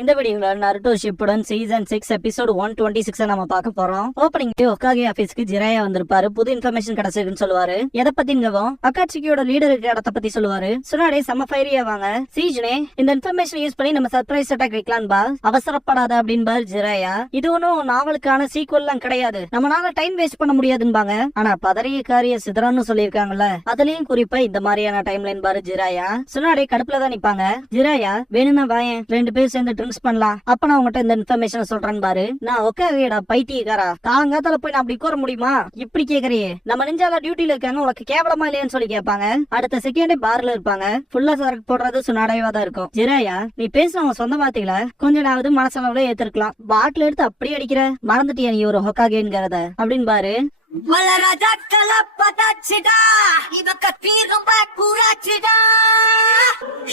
இந்த வீடியோல Naruto Shippuden season 6 episode 126 நம்ம பார்க்க போறோம். ஓப்பனிங் ஒக்காகே ஆபீஸ்க்கு ஜிராயா வந்திருப்பாரு. புது இன்ஃபர்மேஷன் கிடைச்சிருக்குன்னு சொல்லுவாரு. எதை பத்திங்கவும் அக்காட்சியோட லீடர் இருக்க இடத்த பத்தி சொல்லுவாரு. சுனாடே செம்ம ஃபைரியா வாங்க சீஜனே இந்த இன்ஃபர்மேஷன் யூஸ் பண்ணி நம்ம சர்ப்ரைஸ் அட்டாக் வைக்கலாம் பா, அவசரப்படாத அப்படின்பாரு ஜிராயா. இது ஒன்னும் நாவலுக்கான சீக்வல்லாம் கிடையாது, நம்மளால டைம் வேஸ்ட் பண்ண முடியாதுன்னு. ஆனா பதறிய காரிய சிதறான்னு சொல்லிருக்காங்கல்ல, அதுலயும் குறிப்பா இந்த மாதிரியான டைம்லைன் பாரு ஜிராயா. சுனாடே கடுப்புல தான் நிப்பாங்க. ஜிராயா வேணும்னா வாயன் 2 பேர் சேர்ந்து ட்ரிங்க்ஸ் பண்ணலாம், அப்ப நான் உங்ககிட்ட இந்த இன்ஃபர்மேஷன் சொல்றேன் பாரு. நான் ஒக்காகேடா பைத்தியக்காரா, காலங்காத்தால போய் நான் அப்படி கூற முடியுமா? இப்படி கேக்குறியே, நம்ம நெஞ்சால டியூட்டில இருக்காங்க, உனக்கு கேவலமா இல்லையான்னு சொல்லி கேட்பாங்க. அடுத்த செகண்டே பார்ல இருப்பாங்க. ஃபுல்லா சரக்கு போடுறது சுனாடைவா தான் இருக்கும். ஜிராயா நீ பேசுறவங்க சொந்த வார்த்தைகளை கொஞ்ச நாவது மனசளவுல ஏத்திருக்கலாம், பாட்டில் எடுத்து அப்படியே அடிக்கிற, மறந்துட்டியா நீ ஒரு ஹொக்காகேங்கிறத அப்படின்னு பாரு.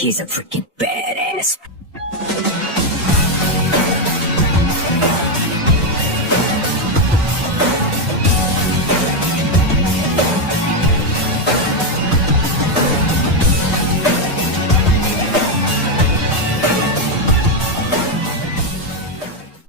He's a freaking badass.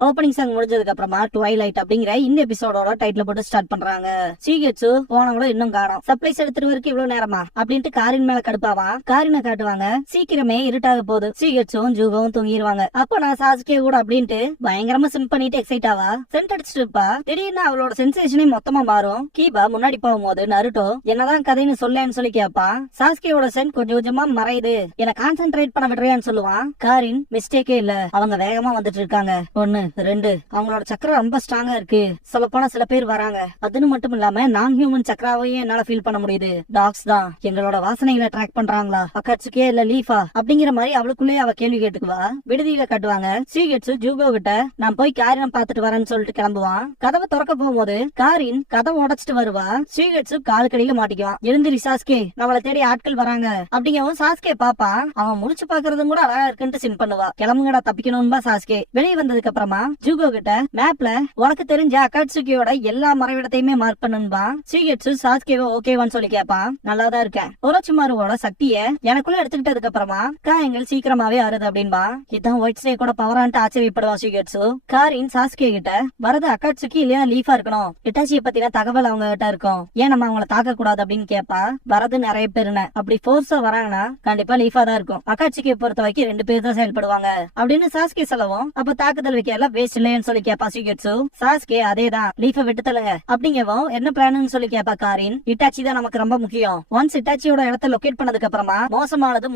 Opening song முடிஞ்சதுக்கு அப்புறமா ட்வைலைட் அப்படிங்கிற இந்த எபிசோடோட டைட்டில் போட்டு ஸ்டார்ட் பண்றாங்க. சீகெட்சு போனவங்களும் இன்னும் காணோம், சர்ப்ரைஸ் எடுத்துட்டு வரைக்கும் இவ்வளவு நேரமா அப்படின்ட்டு காரின் மேல கடுப்பாவா. காரினை காட்டுவாங்க. சீக்கிரமே இருட்டாக போகுது. சீகெட்சும் ஜூகவும் தூங்கிடுவாங்க. அப்ப நான் சாஸ்கே கூட அப்படின்ட்டு பயங்கரமா சிம் பண்ணிட்டு எக்ஸைட் ஆவா. சென்ட் அடிச்சுட்டு இருப்பா. திடீர்னு அவளோட சென்சேஷனே மொத்தமா மாறும். கீபா முன்னாடி போகும்போது நருட்டோ என்னதான் கதைன்னு சொல்லேன்னு சொல்லி கேப்பா. சாஸ்கேயோட சென்ட் கொஞ்சம் கொஞ்சமா மறையுது, என்ன கான்சென்ட்ரேட் பண்ண விடுறியான்னு சொல்லுவான். காரின் மிஸ்டேக்கே இல்ல, அவங்க வேகமா வந்துட்டு இருக்காங்க. 1 2 அவங்களோட சக்கரம் ரொம்ப ஸ்ட்ராங்கா இருக்கு. சொல்ல போனா சில பேர் வராங்க. அதுன்னு மட்டும் இல்லாம நான் ஹியூமன் சக்கராவையும் என்னால ஃபீல் பண்ண முடியுது. டாக்ஸ் தான் எங்களோட வாசனைகளை ட்ராக் பண்றாங்களா, அக்காட்சுக்கே இல்ல லீஃபா அப்படிங்கிற மாதிரி அவளுக்குள்ளே அவ கேள்வி கேட்டுக்குவா. விடுதியில காட்டுவாங்க. சீகெட்சு ஜூகோ கிட்ட நான் போய் காரினை பாத்துட்டு வரேன்னு சொல்லிட்டு கிளம்புவான். கதவை திறக்க போகும்போது காரின் கதவை உடைச்சிட்டு வருவா. சீகெட்சு காலுக்கடியில மாட்டிக்குவான். எழுந்திரி சாஸ்கே, நம்மளை தேடி ஆட்கள் வராங்க அப்படிங்கவும் சாஸ்கே பாப்பா. அவன் முடிச்சு பாக்குறதும் கூட அழகா இருக்குன்ட்டு சிம் பண்ணுவா. கிளம்புங்கடா தப்பிக்கணும்பா சாஸ்கே. வெளியே வந்ததுக்கு அப்புறமா ஜூகோ கிட்ட மேப்ல உனக்கு தெரிஞ்ச அக்காட்சுகியோட எல்லா மறைவிடத்தையுமே மார்க் பண்ணுன்பா. சீகெட்சு சாஸ்கேவை ஓகேவான்னு சொல்லி கேட்பான். நல்லாதான் இருக்கேன், ஒரோச்சிமாருவோட சக்திய எனக்குள்ள எடுத்துக்கிட்டதுக்கு அப்புறமா காயங்கள் சீக்கிரமாவே ஆறுது அப்படின்பா. இதான் ஒயிட் ஸ்னேக் கூட பவரான்ட்டு ஆச்சரியப்படுவான் சீகெட்சு. காரின் சாஸ்கே கிட்ட வரது அக்காட்சுகி இல்லையா லீஃபா இருக்கணும், இட்டாச்சியை பத்தின தகவல் அவங்க கிட்ட இருக்கும், ஏன் நம்ம அவங்கள தாக்க கூடாது அப்படின்னு கேப்பா. வரது நிறைய பேருன அப்படி போர்ஸா வராங்கன்னா கண்டிப்பா லீஃபா தான் இருக்கும். அக்காட்சுகியை பொறுத்த வரைக்கும் 2 பேர் தான் செயல்படுவாங்க அப்படின்னு சாஸ்கே சொல்லவும், அப்ப தாக்குதல் வைக்க எல்லாம் வேஸ்ட் இல்லைன்னு சொல்லி கேப்பா சீகெட்சு. சாஸ்கே அதேதான், லீஃபை விட்டு தள்ளுங்க அப்படிங்கவும் என்ன பிளான்னு சொல்லி கேப்பா காரின். இட்டாச்சி தான் நமக்கு ரொம்ப முக்கியம். ஒன்ஸ் இட்டாச்சியோட இடத்த லொகேட் பண்ணதுக்கு அப்புறமா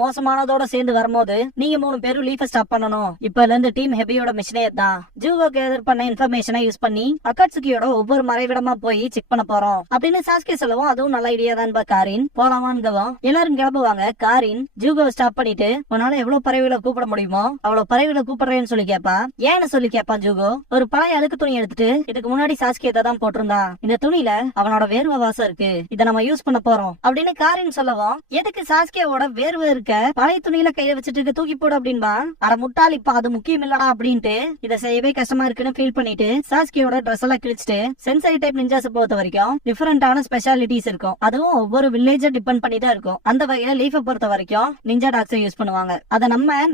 மோசமானதோட சேர்ந்து வரும்போது நீங்க 3 பேரும் லீஃபை ஸ்டாப் பண்ணணும். இப்பல இருந்து டீம் ஹெபியோட மிஷனே தான். ஜூகோக்கு எதிர் பண்ண இன்ஃபர்மேஷனை யூஸ் பண்ணி அக்காட்சுகியோட ஒவ்வொரு மறைவிடமா போய் செக் பண்ண போறோம் அப்படின்னு சாஸ்கே சொல்லவும், அதுவும் நல்ல ஐடியா தான் காரின். போலாமான்கவும் எல்லாரும் கிளம்புவாங்க. காரின் ஜூகோ ஸ்டாப் பண்ணிட்டு உன்னால எவ்வளவு பறவைகளை கூப்பிட முடியுமோ அவ்வளவு பறவைகளை கூப்பிடுறேன்னு சொல்லி கேப்பா. ஏன்னு சொல்லி கேப்பான் ஜூகோ. ஒரு பழைய அழுக்கு துணி எடுத்துட்டு இதுக்கு முன்னாடி சாஸ்கே தான் போட்டிருந்தான், இந்த துணியில அவனோட வேர்வை வாசம் இருக்கு, இதை நம்ம யூஸ் பண்ண போறோம் அப்படின்னு காரின் சொல்லவும், எதுக்கு சாஸ்கேவோட வேர்வை இருக்க பழைய துணியில கையில வச்சுட்டு தூக்கி போடு அப்படின்பா. அட முட்டாள், இப்ப அது முக்கியம் இல்லடா அப்படின்ட்டு இதை செய்யவே கஷ்டமா இருக்குன்னு ஃபீல் பண்ணிட்டு சாஸ்கேயோட ட்ரெஸ் எல்லாம் கிழிச்சிட்டு, சென்சரி டைப் நிஞ்சாஸ் பொறுத்த வரைக்கும் டிஃபரெண்டான ஸ்பெஷாலிட்டிஸ் இருக்கும். அதுவும் ஒவ்வொரு வில்லேஜை டிபெண்ட் பண்ணி தான் இருக்கும். அந்த வகையில லீஃபை பொறுத்த வரைக்கும் நிஞ்சா டாக்ஸை யூஸ் பண்ணுவாங்க. அதை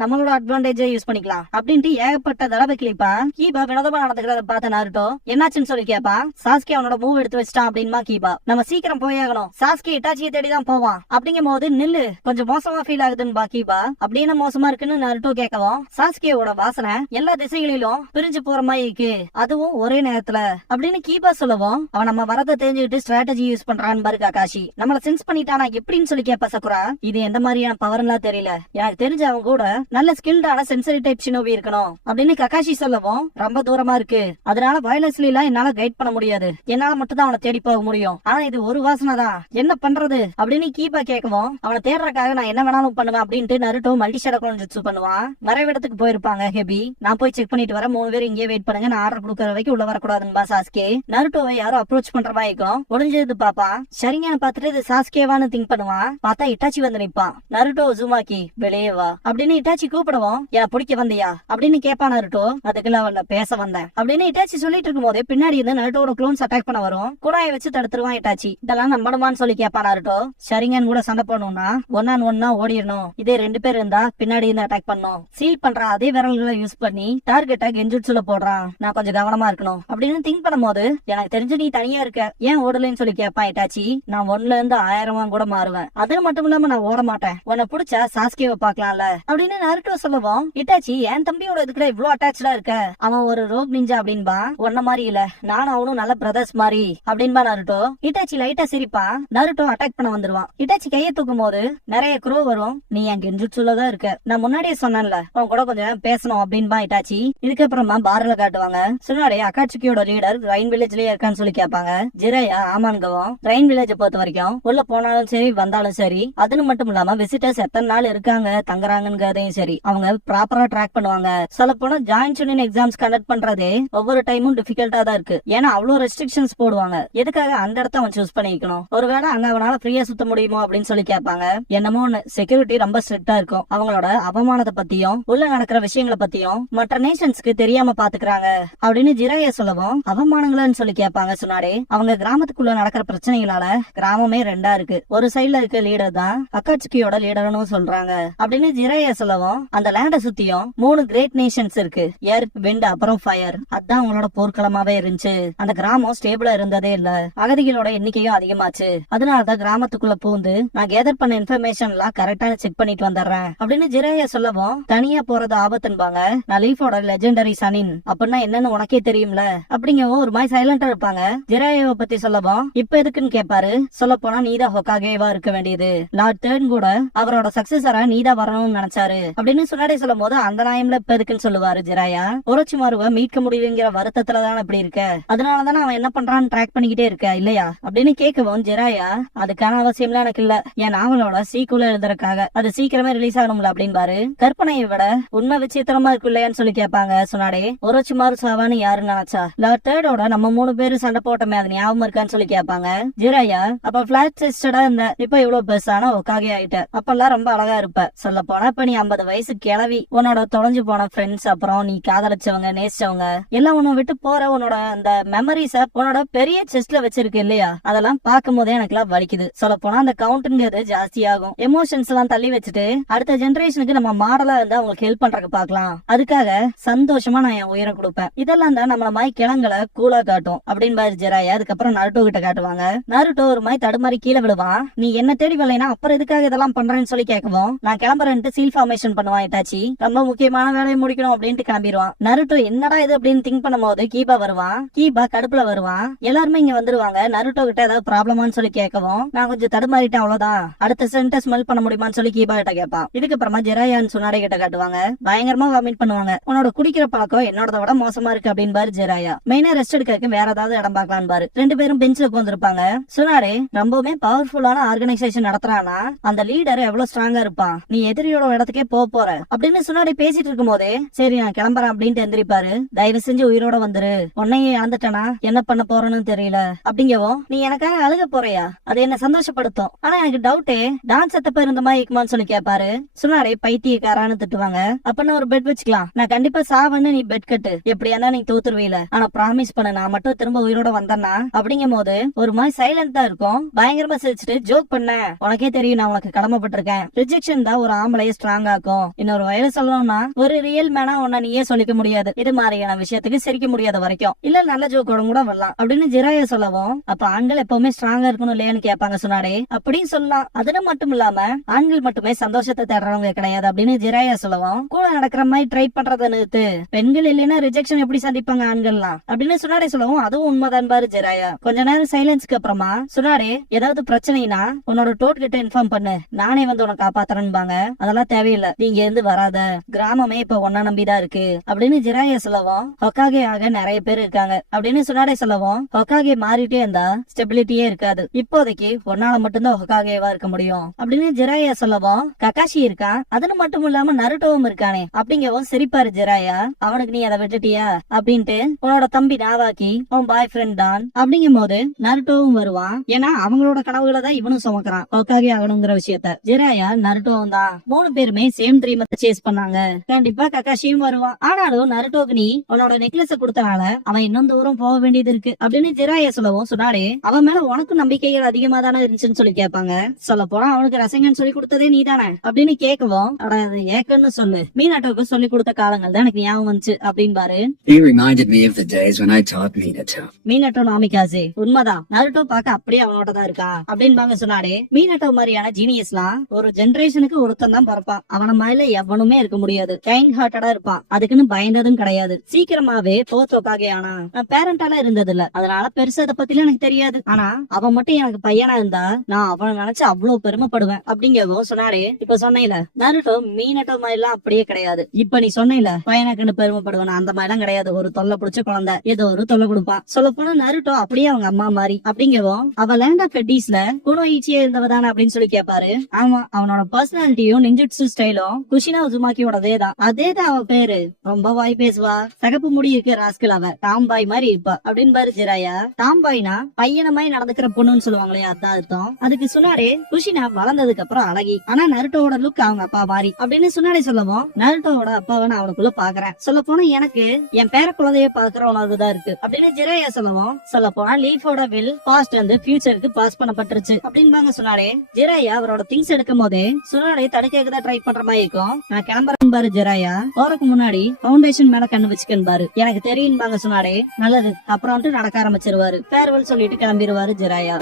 நம்மளோட அட்வான்டேஜ் யூஸ் பண்ணிக்கலாம் அப்படின்ட்டு ஏகப்பட்ட தடவை கிளிப்பா. கீபா வினோதமா நடந்துக்கிறத பார்த்த நாருட்டோ என்னாச்சுன்னு சொல்லி கேப்பா. சாஸ்கே அவனோட மூவ் எடுத்து வச்சிட்டான் அப்படின்மா கீபா. நம்ம சீக்கிரம் போயாகணும், சாஸ்கே இட்டாச்சியை தேடி தான் போவான் அப்படிங்கும் போது நில்லு, கொஞ்சம் மோசமா ஃபீல் ஆகுதுன்னு கீபா. அப்படின்னு மோசமா இருக்குன்னு நாருட்டோ கேட்கவும், சாஸ்கேவோட வாசனை எல்லா திசைகளிலும் பிரிஞ்சு போற மாதிரி இருக்கு, அதுவும் ஒரே நேரத்துல அப்படின்னு கீபா சொல்லவும், அவன் நம்ம வரத தெரிஞ்சுக்கிட்டு ஸ்ட்ராட்டஜி யூஸ் பண்றான்னு பாரு காகாஷி. நம்மள சென்ஸ் பண்ணிட்டானா எப்படின்னு சொல்லி கேப்பா சக்குரா. இது எந்த மாதிரியான பவர்லாம் தெரியல, எனக்கு தெரிஞ்ச அவன் கூட நல்ல ஸ்கில்டான சென்சரி டைப் ஷினோபி இருக்கணும் அப்படின்னு ககாஷி சொல்லவும், ரொம்ப தூரமா இருக்கு, அதனால வயலன்ஸ்ல எல்லாம் என்னால கைட் பண்ண முடியாது, என்னால மட்டும் தான் அவனை தேடி போக முடியும், ஆனா இது ஒரு வாசனை தான், என்ன பண்றது அப்படின்னு கீபா கேட்கவும், அவனை தேடுறதுக்காக நான் என்ன வேணாலும் பண்ணுவேன் அப்படின்ட்டு நருட்டோ மல்டி ஷேடோ ஜுட்சு பண்ணுவான். மறைவிடத்துக்கு போயிருப்பாங்க ஹெபி, நான் போய் செக் பண்ணிட்டு வரேன், 3 பேர் இங்கே வெயிட் பண்ணுங்க, நான் ஆர்டர் கொடுக்கற வரைக்கும் உள்ள வரக்கூடாதுன்னு சாஸ்கே. நருட்டோவை யாரும் அப்ரோச் பண்ற மாதிரி இருக்கும். ஒளிஞ்சது பாப்பா. சரிங்கன்னு பாத்துட்டு இது சாஸ்கேவான்னு திங்க் பண்ணுவான். பார்த்தா இட்டாச்சி வந்து நிப்பான். நருட்டோ ஜூமாக்கி வெளியே வா அப்படின்னு இட்டாச்சி கூப்பிடவும், என பிடிக்க வந்தியா அப்படின்னு கேப்பா நருட்டோ. அதுக்குள்ள அவ இல்ல பேச வந்தேன் அப்படின்னு இட்டாச்சி சொல்லிட்டு இருக்கும் போதே பின்னாடி இருந்து நருட்டோட க்ளோன்ஸ் அட்டாக் பண்ண வரும். குழாயை வச்சு தடுத்துருவான் இட்டாச்சி. இதெல்லாம் நம்பணுமான்னு சொல்லி கேப்பா நருட்டோ. சரிங்கன்னு கூட சண்டை போடணும்னா 1 on 1 ஓடிடணும். இதே 2 பேர் இருந்தா பின்னாடி இருந்து அட்டாக் பண்ணும். சீல் பண்ற அதே விரல்களை யூஸ் பண்ணி டார்கெட்டை கெஞ்சுட்சுல போடுறான். நான் கொஞ்சம் கவனமா இருக்கணும் அப்படின்னு திங்க் பண்ணும்போது எனக்கு தெரிஞ்சு நீ தனியா இருக்க ஏன் ஓடலன்னு சொல்லி கேப்பா இட்டாச்சி. நான் 1ல இருந்து 1000 கூட மாறுவேன். அது மட்டும் இல்லாம நான் ஓட மாட்டேன். உன்னை பிடிச்சா சாஸ்கேவை பாக்கலாம்ல அப்படின்னு நருட்டோ சொல்லவும் இட்டாச்சி என் தம்பியோட இதுக்குள்ள இவ்வளவு அட்டாச்சா இருக்க. அவன் ஒரு ரோக் நிஞ்சா அப்படின்பா. உன்ன மாதிரி இல்ல நானும் அவனும் நல்ல பிரதர்ஸ் மாதிரி அப்படின்பா நருட்டோ. இட்டாச்சி லைட்டா சிரிப்பா. நருட்டோ அட்டாக் பண்ண வந்துருவான். இட்டாச்சி கையை தூக்கும் போது நிறைய குரோ வரும். நீ என் கெஞ்சுட்சுலதான் இருக்க. நான் முன்னாடியே சொன்னேன்ல அவன் கூட கொஞ்சம் பேசணும் அப்படின்பா இட்டாச்சி. இதுக்கப்புறமா பார்ல காட்டுவாங்க. சுனாடே அகாட்சுகியோட லீடர் ரைன் வில்லேஜ்லயே இருக்கான்னு சொல்லி கேட்பாங்க. ஜிரையா ஆமான்கவும் ரைன் வில்லேஜ் பொறுத்த வரைக்கும் உள்ள போனாலும் சரி வந்தாலும் சரி அதுன்னு மட்டும் இல்லாம விசிட்டர்ஸ் எத்தனை நாள் இருக்காங்க தங்குறாங்கன்னு சரி அவங்க ப்ராப்பரா ட்ராக் பண்ணுவாங்க. சொல்ல போனா ஜாயின்ட் யூனியன் எக்ஸாம்ஸ் கண்டக்ட் பண்றதே ஒவ்வொரு டைமும் டிஃபிகல்ட்டா தான் இருக்கு. ஏன்னா அவ்வளவு ரெஸ்ட்ரிக்ஷன்ஸ் போடுவாங்க. எதுக்காக அந்த இடத்த அவன் சூஸ் பண்ணிக்கணும். ஒருவேளை அங்க அவனால ஃப்ரீயா சுத்த முடியுமோ அப்படின்னு சொல்லி கேட்பாங்க. என்னமோ செக்யூரிட்டி ரொம்ப ஸ்ட்ரிக்டா இருக்கும். அவங்களோட அவமானத்தை பத்தியும் உள்ள நடக்கிற விஷயங்களை பத்தியும் மற்ற நேஷன்ஸ்க்கு தெரியாம பாத்துக்கிறாங்க அப்படின்னு ஜிரையா சொல்லவும் அவமானங்கள்னு சொல்லி கேட்பாங்க. சொன்னாடே அவங்க கிராமத்துக்குள்ள நடக்கிற பிரச்சனைகளால கிராமமே 2 இருக்கு. ஒரு சைடுல இருக்க லீடர் தான் அகாட்சுகியோட லீடர்னு சொல்றாங்க அப்படின்னு ஜிரையா சொல்லவும் அந்த லேண்ட சுத்தியும் 3 கிரேட் நேஷன்ஸ் இருக்கு. எர்த், விண்ட், அப்புறம் ஃபயர். அதான் அவங்களோட போர்க்களமாவே இருந்துச்சு. அந்த கிராமம் ஸ்டேபிளா இருந்ததே இல்ல. அகதிகளோட எண்ணிக்கையும் அதிகமாச்சு. அதனாலதான் கிராமத்துக்குள்ள பூந்து நான் கேதர் பண்ண இன்ஃபர்மேஷன் எல்லாம் கரெக்டா செக் பண்ணிட்டு வந்துடுறேன் அப்படின்னு ஜிரையா சொல்லவும் தனியா போறது ஆபத்துன்பாங்க. நான் லீஃபோட லெஜெண்டரி சனின் அப்படின்னா என்னன்னு உனக்கே தெரியும்ல அப்படிங்கவும் ஒரு மாதிரி சைலண்டா இருப்பாங்க. ஜிரையாவை பத்தி சொல்லவும் இப்ப எதுக்குன்னு கேட்பாரு. சொல்ல போனா நீதான் ஹொக்காகேவா இருக்க வேண்டியது. லார்ட் தேர்ன் கூட அவரோட சக்சஸரா நீதான் வரணும்னு நினைச்சாரு அப்படின்னு சுனாடே சொல்லும் போது அந்த நாயம்ல இப்ப எதுக்குன்னு சொல்லுவாரு ஜிரையா. ஒரோச்சிமாருவ மீட்க முடியுங்கிற வருத்தத்துலதான் இப்படி இருக்க. அதனாலதானே அவன் என்ன பண்றான்னு ட்ராக் பண்ணிக்கிட்டே இருக்க இல்லையா அப்படின்னு கேட்கவும் ஜிரையா அதுக்கான அவசியம்லாம் எனக்கு இல்ல. என் நாவலோட சீக்குல எழுதுறதுக்காக அது சீக்கிரமே ரிலீஸ் ஆகணும்ல அப்படின்பாரு. கற்பனையை விட உண்மை விசித்திரமா இருக்கு இல்லையான்னு சொல்லி கேட்பாங்க. சுனாடே ஒரோச்சிமாரு சாவான்னு யாருன்னு நினைச்சா லார்ட் தேர்டோட நம்ம 3 பேரும் சண்டை போட்டோமே அது ஞாபகம் இருக்கான்னு சொல்லி கேட்பாங்க. ஜிரையா அப்ப பிளாட் சிஸ்டடா இருந்த இப்ப இவ்வளவு பெருசான ஒக்காகே ஆயிட்ட. அப்பெல்லாம் ரொம்ப அழகா இருப்ப. சொல்ல போனா இப்ப நீ 50 வயசு கிளவி. உன்னோட தொலைஞ்சு போன ஃப்ரெண்ட்ஸ் அப்புறம் நீ காதலிச்சவங்க நேசிச்சவங்க எல்லாம் உன்னை விட்டு போற உன்னோட அந்த மெமரிஸ உன்னோட பெரிய செஸ்ட்ல வச்சிருக்கு இல்லையா. அதெல்லாம் பார்க்கும் போதே எனக்கு எல்லாம் வலிக்குது. சொல்ல போனா அந்த கவுண்ட்ங்கிறது ஜாஸ்தி ஆகும். எமோஷன்ஸ் எல்லாம் தள்ளி வச்சுட்டு அடுத்த ஜெனரேஷனுக்கு நம்ம மாடலா இருந்தா அவங்களுக்கு ஹெல்ப் பண்றதுக்கு பாக்கலாம். அதுக்காக சந்தோஷமா நான் என் உயிரை கொடுப்பேன். இதெல்லாம் தான் நம்மள மாதிரி கிழங்களை கூலா காட்டும் அப்படின்னு பாரு ஜிரையா. அதுக்கப்புறம் நருட்டோ கிட்ட காட்டுவாங்க. நருட்டோ ஒரு மாதிரி தடுமாறி கீழே விடுவான். நீ என்ன தேடி வரலைன்னா அப்புறம் எதுக்காக இதெல்லாம் பண்றேன்னு சொல்லி கேட்கவும் நான் கிளம்புறேன்ட்டு சீல் ஃபார்மேஷன் பண்ணுவான் இட்டாச்சி. ரொம்ப முக்கியமான வேலையை முடிக்கணும் அப்படின்ட்டு கிளம்பிடுவான். நருட்டோ என்னடா இது அப்படின்னு திங்க் பண்ணும்போது கீபா வருவான். கீபா கடுப்புல வருவான். எல்லாருமே இங்க வந்துருவாங்க. நருட்டோ கிட்ட ஏதாவது ப்ராப்ளமான்னு சொல்லி கேட்கவும் நான் கொஞ்சம் தடுமாறிட்டேன் அவ்வளவுதான். அடுத்த சென்டர் ஸ்மெல் பண்ண முடியுமான்னு சொல்லி கீபா கிட்ட கேட்பான். இதுக்கப்புறமா ஜிரையான்னு சுனாடே கிட்ட காட்டுவாங்க. பயங்கரமா வாமிட் பண்ணுவாங்க. உன்னோட குடிக்கிற பழக்கம் என்னோட விட மோசமா இருக்கு அப்படின்னு பாரு ஜிரையா. மெயினா ரெஸ்ட் எடுக்கிறதுக்கு வேற ஏதாவது இடம் பார்க்கலாம் பாரு. 2 பேரும் பெஞ்சில உட்காந்துருப்பாங்க. சுனாடே ரொம்பவுமே பவர்ஃபுல்லான ஆர்கனைசேஷன் நடத்துறானா அந்த லீடர் எவ்வளவு ஸ்ட்ராங்கா இருப்பான். நீ எதிரியோட இடத்துக்கே போற அப்படின்னு சுனாடே பேசிட்டு இருக்கும் போதே சரி நான் கிளம்புறேன் அப்படின்ட்டு எந்திரிப்பாரு. தயவு செஞ்சு உயிரோட வந்துரு. உன்னையே இழந்துட்டனா என்ன பண்ண போறேன்னு தெரியல அப்படிங்கவும் நீ எனக்காக அழுக போறியா அது என்ன சந்தோஷப்படுத்தும். ஆனா எனக்கு டவுட்டே டான்ஸ் எத்தப்ப இருந்த மாதிரி இருக்குமான்னு சொல்லி கேட்பாரு. சுனாடே பைத்தியக்காரான்னு திட்டுவாங்க. அப்பன்னு ஒரு பெட் வச்சுக்கலாம். நான் கண்டிப்பா சாவன்னு நீ பெட் கட்டு. எப்படியா நீ தோத்துருவீல. ஆனா ப்ராமிஸ் பண்ண நான் மட்டும் திரும்ப உயிரோட வந்தேன்னா அப்படிங்கும் போது ஒரு மாதிரி சைலண்டா இருக்கும். பயங்கரமா சிரிச்சுட்டு ஜோக் பண்ண உனக்கே தெரியும் நான் உனக்கு கடமைப்பட்டிருக்கேன். ரிஜெக்ஷன் தான் ஒரு ஆம்பளைய ஸ்ட்ராங் ஆக்கும். இன்னொரு வயல சொல்லணும்னா ஒரு ரியல் மேனா உன்ன நீயே சொல்லிக்க முடியாது. இது மாதிரியான விஷயத்துக்கு சிரிக்க முடியாத வரைக்கும் இல்ல நல்ல ஜோக்கோட கூட வரலாம் அப்படின்னு ஜிரையா சொல்லவும் அப்ப ஆண்கள் எப்பவுமே ஸ்ட்ராங்கா இருக்கணும் இல்லையான்னு கேட்பாங்க சுனாடே. அப்படின்னு சொல்லலாம். அது மட்டும் இல்லாம ஆண்கள் மட்டுமே சந்தோஷத்தை தேடுறவங்க கிடையாது அப்படின்னு ஜிரையா சொல்லவும் கூட நடக்கிற மாதிரி ட்ரை பண்றதை நிறுத்து. பெண்கள் இல்லைன்னா ரிஜெக்ஷன் எப்படி சந்திப்பாங்க ஆண்கள்லாம் அப்படின்னு சுனாடே சொல்லவும் அதுவும் உண்மைதான் பாரு ஜிரையா. கொஞ்ச நேரம் சைலன்ஸ்க்கு அப்புறமா சுனாடே ஏதாவது பிரச்சனைனா உன்னோட டோட் கிட்ட இன்ஃபார்ம் பண்ணு. நானே வந்து உனக்கு காப்பாத்துறேன்பாங்க. அதெல்லாம் தேவையில்லை. நீங்க இருந்து வராத. கிராமமே இப்ப ஒன்ன நம்பிதான் இருக்கு அப்படின்னு ஜிரையா சொல்லவும் ஹொக்காகே ஆக நிறைய பேர் இருக்காங்க அப்படின்னு சுனாடே சொல்லவும் ஹொக்காகே மாறிட்டே இருந்தா ஸ்டெபிலிட்டியே இருக்காது. இப்போதைக்கு ஒன்னால மட்டும்தான் ஹொக்காகேவா இருக்க முடியும் அப்படின்னு ஜிரையா சொல்லவும் ககாஷி இருக்கான். அதுன்னு மட்டும் இல்லாம நருட்டோவும் இருக்கானே அப்படிங்கவும் சிரிப்பாரு ஜிரையா. அவனுக்கு நீ அதை விட்டுட்டியா அப்படின்ட்டு உன்னோட தம்பி நாவாக்கி உன் பாய் ஃப்ரெண்ட் தான் அப்படிங்கும் போது நருட்டோவும் வருவான். ஏன்னா அவங்களோட கனவுகளை தான் இவனும் சுமக்கிறான் ஹொக்காகே ஆகணுங்கிற விஷயத்த. ஜிரையா நருட்டோவும் தான் 3 பேருமே சேம் ட்ரீம் சேஸ் பண்ணாங்க. கண்டிப்பா ககாஷியும் வருவான். ஆனாலும் நருட்டோக்கு நீ உன்னோட நெக்லஸ கொடுத்தனால அவன் இன்னும் தூரம் போக வேண்டியது இருக்கு அப்படின்னு ஜிராயா சொல்லவும் சொன்னாரே அவன் மேல உனக்கும் நம்பிக்கைகள் அதிகமா தானே இருந்துச்சுன்னு சொல்லி கேட்பாங்க. சொல்ல போனா அவனுக்கு ரசங்கன் சொல்லி கொடுத்ததே நீ தானே அப்படின்னு கேட்கவும், அட அது ஏக்கன்னு சொல்லு, மீனாட்டோக்கு சொல்லி கொடுத்த காலங்கள் தான் எனக்கு ஞாபகம் வந்துச்சு அப்படின்பாரு. He reminded me of the days when I taught Minato. மீனாட்டோ நாமிகாசே உண்மைதான், நருட்டோ பாக்க அப்படியே அவனோட தான் இருக்கா அப்படின்பாங்க சொன்னாரே. மீனாட்டோ மாதிரியான ஜீனியஸ்லாம் ஒரு ஜெனரேஷனுக்கு ஒருத்தன் தான் பிறப்பான். அவன மாதிரி எவனுமே இருக்க முடியாது. கைண்ட் ஹார்ட்டடா இருப்பான், அதுக்குன்னு பயந்ததும் கிடையாது. சீக்கிரமாவே போத்தோக்காக ஆனா நான் பேரண்டால இருந்தது இல்ல, அதனால பெருசா இதை பத்தில எனக்கு தெரியாது. ஆனா அவன் மட்டும் எனக்கு பையனா இருந்தா நான் அவனை நினைச்சு அவ்வளவு பெருமைப்படுவேன் அப்படிங்கவும் சொன்னாரே. இப்ப சொன்னேல நருட்டோ மீனாட்டோ மாதிரி எல்லாம் அப்படியே கிடையாது. இப்ப நீ சொன்னேல பையனுக்குன்னு பெருமைப்படுவேன், அந்த மாதிரி எல்லாம் கிடையாது. ஒரு தொல்லை பிடிச்ச குழந்தை ஏதோ ஒரு தொல்லை கொடுப்பான். சொல்ல போனா நருட்டோ அப்படியே அவங்க அம்மா மாதிரி அப்படிங்கவும், அவ லேண்ட் ஆஃப் ஃபெட்டிஸ்ல குனோ ஈச்சியா இருந்தவதானே அப்படின்னு சொல்லி கேட்பாரு. ஆமா, அவனோட பர்சனாலிட்டியும் நெஞ்சுட்சு ஸ்டைலும் குஷினா உசுமாக்கியோடதே தான். அதேதான் அவ பேரு. ரொம்ப வாய் பேசுவா, சகப்பு முடி இருக்கு ராஸ்கல். அவ டாம்பாய் மாதிரி இருப்பா அப்படின்னு பாரு ஜிராயா. டாம்பாய்னா பையன மாதிரி நடந்துக்கிற பொண்ணுன்னு சொல்லுவாங்களே, அதான் அர்த்தம். அதுக்கு சொன்னாரே குஷினா வளர்ந்ததுக்கு அப்புறம் அழகி, ஆனா நருட்டோட லுக் அவங்க அப்பா மாதிரி அப்படின்னு சொன்னாரே. சொல்லவும் நருட்டோட அப்பாவை நான் அவனுக்குள்ள பாக்குறேன். சொல்ல போனா எனக்கு என் பேர குழந்தைய பாக்குற உணர்வுதான் இருக்கு அப்படின்னு ஜிராயா சொல்லவும், சொல்ல போனா லீஃபோட வில் பாஸ்ட் வந்து ஃபியூச்சருக்கு பாஸ் பண்ணப்பட்டுருச்சு அப்படின்னு சொன்னாரே. ஜிராயா அவரோட திங்ஸ் எடுக்கும் போதே சொன்னாரே தடுக்க ட்ரை பண்ற மாதிரி இருக்கும். நான் கிளம்புறேன் பாரு ஜிராயா, போறதுக்கு முன்னாடி பவுண்டேஷன் மேல கண்ணு வச்சுக்கன்னு பாரு, எனக்கு தெரியும் சொன்னாரே. நல்லது, அப்புறம் வந்து நடக்க ஆரம்பிச்சிருவாரு. ஃபேர்வெல் சொல்லிட்டு கிளம்பிடுவாரு ஜிராயா.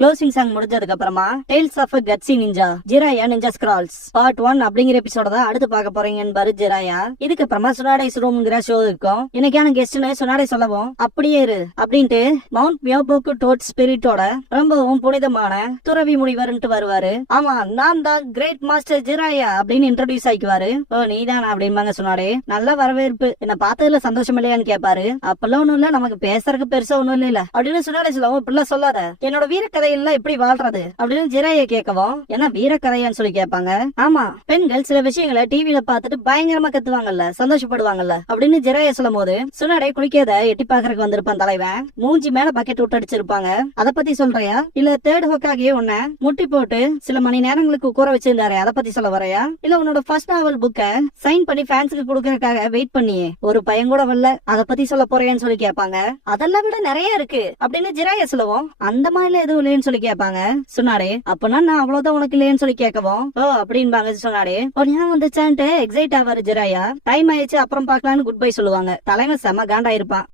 க்ளோசிங் சாங் முடிஞ்சதுக்கு அப்புறமா டேல்ஸ் ஆஃப் கட்சி நிஞ்சா ஜிராயா நிஞ்சா ஸ்கிரால்ஸ் பார்ட் 1 அப்படிங்கிற எபிசோட தான் அடுத்து பார்க்க போறீங்கன்னு பாரு ஜிராயா. இதுக்கு அப்புறமா சுனாடைஸ் ரூம்ங்கிற ஷோ இருக்கும். இன்னைக்கான கெஸ்ட்னு சுனாடை சொல்லவும், அப்படியே இரு அப்படின்ட்டு மவுண்ட் மியோபோக்கு டோட் ஸ்பிரிட்டோட ரொம்பவும் புனிதமான துறவி முனிவர்ன்ட்டு வருவாரு. ஆமா, நான் தான் கிரேட் மாஸ்டர் ஜிராயா அப்படின்னு இன்ட்ரோடியூஸ் ஆயிக்குவாரு. ஓ நீதானா அப்படின்பாங்க சுனாடே. நல்ல வரவேற்பு, என்ன பார்த்ததுல சந்தோஷம் இல்லையான்னு கேட்பாரு. அப்பெல்லாம் ஒண்ணும் இல்ல, நமக்கு பேசுறதுக்கு பெருசா ஒண்ணும் இல்ல அப்படின்னு சுனாடை சொல்லவும், இப்படிலாம் சொல்லாத, என்னோட வீரக்கதை எல்லாம் எப்படி வாழ்றது அப்படின்னு ஜிராயா கேட்கவும், ஏன்னா வீரக்கதையான்னு சொல்லி கேட்பாங்க. ஆமா, பெண்கள் சில விஷயங்களை டிவில பாத்துட்டு பயங்கரமா கத்துவாங்கல்ல, சந்தோஷப்படுவாங்கல்ல அப்படின்னு ஜிராயா சொல்லும் போது, சுனாடை குளிக்காத எட்டி பாக்குறதுக்கு வந்திருப்பான் தலைவன், மூஞ்சி மேல பக்கெட் விட்டு அடிச்சிருப்பாங்க, அத பத்தி சொல்றியா இல்ல தேர்ட் ஹோக்காகவே உன்ன முட்டி போட்டு சில மணி நேரங்களுக்கு கூற வச்சிருந்தாரு அத பத்தி சொல்ல வரையா, இல்ல உன்னோட ஃபர்ஸ்ட் நாவல் புக்க சைன் பண்ணி ஃபேன்ஸுக்கு கொடுக்கறதுக்காக வெயிட் பண்ணியே ஒரு பையன் கூட வரல அத பத்தி சொல்ல போறேன்னு சொல்லி கேட்பாங்க. அதெல்லாம் விட நிறைய இருக்கு அப்படின்னு ஜிராயா சொல்லுவோம். அந்த மாதிரி எதுவும் இல்லைன்னு சொல்லி கேட்பாங்க சொன்னாரே. அப்பனா நான் அவ்வளவுதான் உனக்கு இல்லையன்னு சொல்லி கேட்கவும், ஓ அப்படின்பாங்க சொன்னாரே. ஞாபகம் வந்துச்சான்ட்டு எக்ஸைட் ஆவாரு ஜிராயா. டைம் ஆயிடுச்சு அப்புறம் பாக்கலான்னு குட் பை சொல்லுவாங்க. தலைவன் செம காண்டா இருப்பான்.